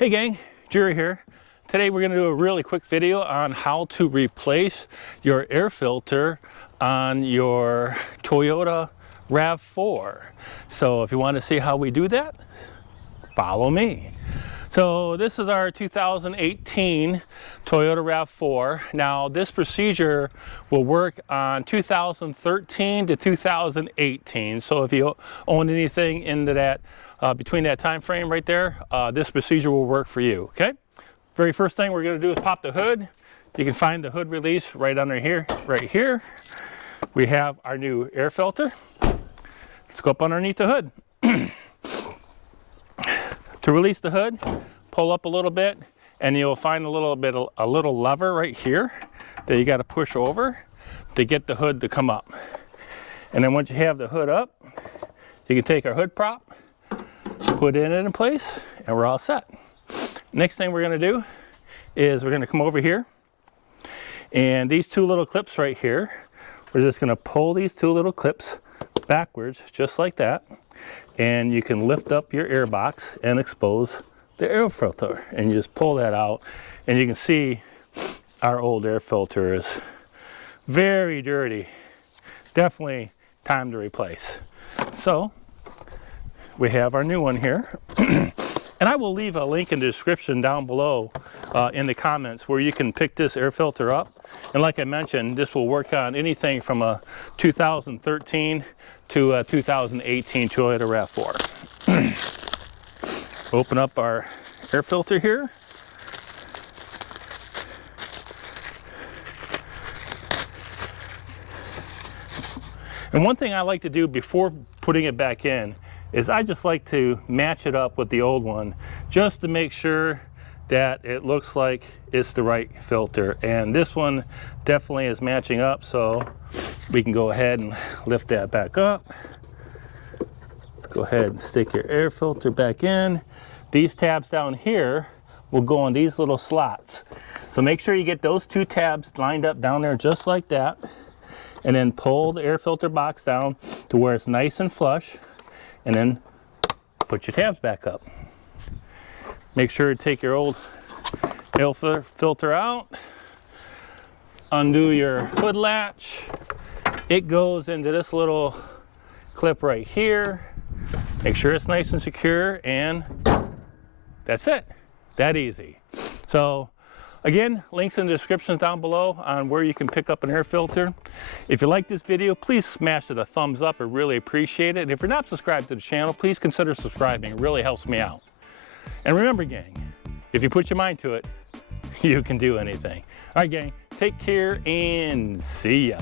Hey gang, Jerry here. Today we're going to do a really quick video on how to replace your air filter on your Toyota RAV4. So if you want to see how we do that, follow me. So this is our 2018 Toyota RAV4. Now this procedure will work on 2013 to 2018. So if you own anything into that between that time frame right there, this procedure will work for you. Okay. Very first thing we're going to do is pop the hood. You can find the hood release right under here. Right here, we have our new air filter. Let's go up underneath the hood. To release the hood, pull up a little bit, and you'll find a little lever right here that you got to push over to get the hood to come up. And then once you have the hood up, you can take our hood prop, put it in place, and we're all set. Next thing we're going to do is we're going to come over here, and these two little clips right here, we're just going to pull these two little clips backwards just like that, and you can lift up your air box and expose the air filter, and you just pull that out, and you can see our old air filter is very dirty. Definitely time to replace. So we have our new one here. And I will leave a link in the description down below in the comments where you can pick this air filter up. And like I mentioned, this will work on anything from a 2013 to a 2018 Toyota RAV4. Open up our air filter here. And one thing I like to do before putting it back in is I just like to match it up with the old one just to make sure that it looks like it's the right filter. And this one definitely is matching up, so we can go ahead and lift that back up. Go ahead and stick your air filter back in. These tabs down here will go in these little slots. So make sure you get those two tabs lined up down there just like that. And then pull the air filter box down to where it's nice and flush. And then put your tabs back up. Make sure to take your old air filter out. Undo your hood latch. It goes into this little clip right here. Make sure it's nice and secure, and that's it. That easy. So again, links in the descriptions down below on where you can pick up an air filter. If you like this video, please smash it a thumbs up. I really appreciate it. And if you're not subscribed to the channel, please consider subscribing. It really helps me out. And remember, gang, if you put your mind to it, you can do anything. All right, gang, take care and see ya.